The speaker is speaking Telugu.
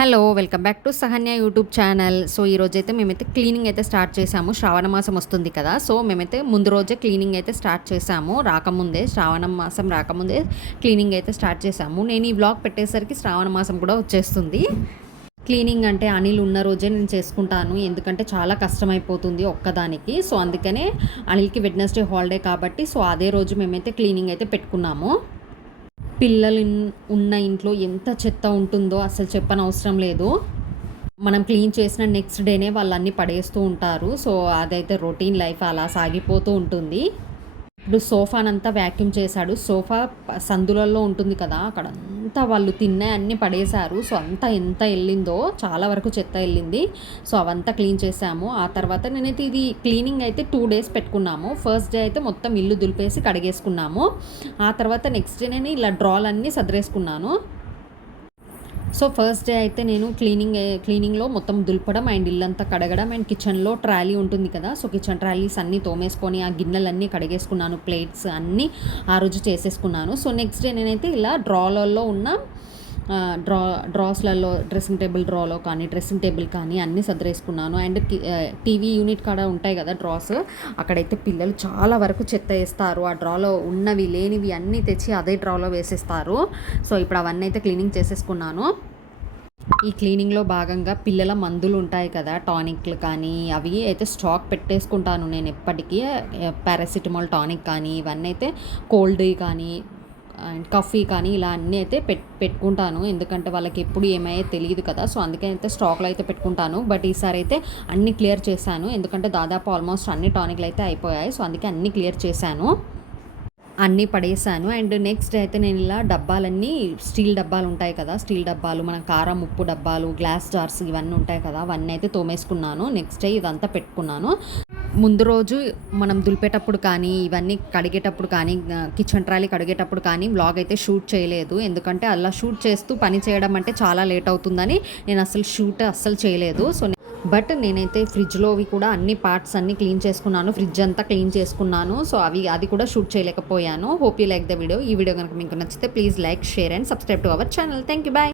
Hello welcome back to Sahanya YouTube channel. So ఈ రోజు అయితే మేమైతే క్లీనింగ్ అయితే స్టార్ట్ చేసాము శ్రావణ మాసం వస్తుంది కదా. సో మేమైతే ముందు రోజే క్లీనింగ్ అయితే స్టార్ట్ చేసాము రాకముందే శ్రావణ మాసం రాకముందే క్లీనింగ్ అయితే స్టార్ట్ చేసాము నేను ఈ బ్లాగ్ పెట్టేసరికి శ్రావణ మాసం కూడా వచ్చేస్తుంది. క్లీనింగ్ అంటే అనిల్ ఉన్న రోజే నేను చేసుకుంటాను. ఎందుకంటే చాలా కష్టమైపోతుంది ఒక్కదానికి. సో అందుకనే అనిల్కి వెడ్నెస్డే హాలిడే కాబట్టి సో అదే రోజు మేమైతే క్లీనింగ్ అయితే పెట్టుకున్నాము. పిల్లలు ఉన్న ఇంట్లో ఎంత చెత్త ఉంటుందో అసలు చెప్పనవసరం లేదు. మనం క్లీన్ చేసిన నెక్స్ట్ డేనే వాళ్ళన్నీ పడేస్తూ ఉంటారు. సో అదైతే రొటీన్ లైఫ్ అలా సాగిపోతూ ఉంటుంది. ఇప్పుడు సోఫానంతా వ్యాక్యూమ్ చేశాడు. సోఫా సందులలో ఉంటుంది కదా అక్కడ అంతా వాళ్ళు తిన్న అన్ని పడేశారు. సో అంతా ఎంత వెళ్ళిందో చాలా వరకు చెత్త వెళ్ళింది సో అవంతా క్లీన్ చేసాము ఆ తర్వాత నేనైతే ఇది క్లీనింగ్ అయితే టూ డేస్ పెట్టుకున్నాము. ఫస్ట్ డే అయితే మొత్తం ఇల్లు దులిపేసి కడిగేసుకున్నాము. ఆ తర్వాత నెక్స్ట్ డే నేను ఇలా డ్రాలన్నీ సదిరేసుకున్నాను. సో ఫస్ట్ డే అయితే నేను క్లీనింగ్ క్లీనింగ్లో మొత్తం దులపడం అండ్ ఇల్లంతా కడగడం అండ్ కిచెన్లో ట్రాలీ ఉంటుంది కదా. సో కిచెన్ ట్రాలీస్ అన్నీ తోమేసుకొని ఆ గిన్నెలన్నీ కడిగేసుకున్నాను ప్లేట్స్ అన్నీ ఆ రోజు చేసేసుకున్నాను. సో నెక్స్ట్ డే నేనైతే ఇలా డ్రాలలో ఉన్న డ్రా డ్రాస్లలో డ్రెస్సింగ్ టేబుల్ డ్రాలో కానీ డ్రెస్సింగ్ టేబుల్ కానీ అన్నీ సదరేసుకున్నాను. అండ్ టీవీ యూనిట్ కాడ ఉంటాయి కదా డ్రాస్ అక్కడైతే పిల్లలు చాలా వరకు చెత్త వేస్తారు. ఆ డ్రాలో ఉన్నవి లేనివి అన్నీ తెచ్చి అదే డ్రాలో వేసేస్తారు. సో ఇప్పుడు అవన్నీ అయితే క్లీనింగ్ చేసేసుకున్నాను. ఈ క్లీనింగ్లో భాగంగా పిల్లల మందులు ఉంటాయి కదా టానిక్లు కానీ అవి అయితే స్టాక్ పెట్టేసుకుంటాను నేను ఎప్పటికీ. పారాసిటమాల్ టానిక్ కానీ ఇవన్నీ అయితే కోల్డ్ కానీ అండ్ కఫీ కానీ ఇలా అన్నీ అయితే పెట్ పెట్టుకుంటాను. ఎందుకంటే వాళ్ళకి ఎప్పుడు ఏమయ్యో తెలియదు కదా. సో అందుకే అయితే స్టాక్లో అయితే పెట్టుకుంటాను. బట్ ఈసారి అయితే అన్నీ క్లియర్ చేశాను. ఎందుకంటే దాదాపు ఆల్మోస్ట్ అన్ని టానిక్లు అయితే అయిపోయాయి. సో అందుకే అన్నీ క్లియర్ చేశాను. అన్నీ పడేసాను అండ్ నెక్స్ట్ అయితే నేను ఇలా డబ్బాలన్నీ స్టీల్ డబ్బాలు ఉంటాయి కదా. స్టీల్ డబ్బాలు మన కారం ఉప్పు డబ్బాలు గ్లాస్ జార్స్ ఇవన్నీ ఉంటాయి కదా. అవన్నీ అయితే తోమేసుకున్నాను. నెక్స్ట్ డే ఇదంతా పెట్టుకున్నాను. ముందు రోజు మనం దులిపేటప్పుడు కానీ ఇవన్నీ కడిగేటప్పుడు కానీ కిచెన్ ట్రాలీ కడిగేటప్పుడు కానీ వ్లాగ్ అయితే షూట్ చేయలేదు. ఎందుకంటే అలా షూట్ చేస్తూ పని చేయడం అంటే చాలా లేట్ అవుతుందని నేను అసలు షూట్ అస్సలు చేయలేదు. సో బట్ నేనైతే ఫ్రిడ్జ్లోవి కూడా అన్ని పార్ట్స్ అన్ని క్లీన్ చేసుకున్నాను. ఫ్రిడ్జ్ అంతా క్లీన్ చేసుకున్నాను. సో అవి అది కూడా షూట్ చేయలేకపోయాను. Hope you like the video ఈ వీడియో కనుక మీకు నచ్చితే please like share and subscribe to our channel thank you bye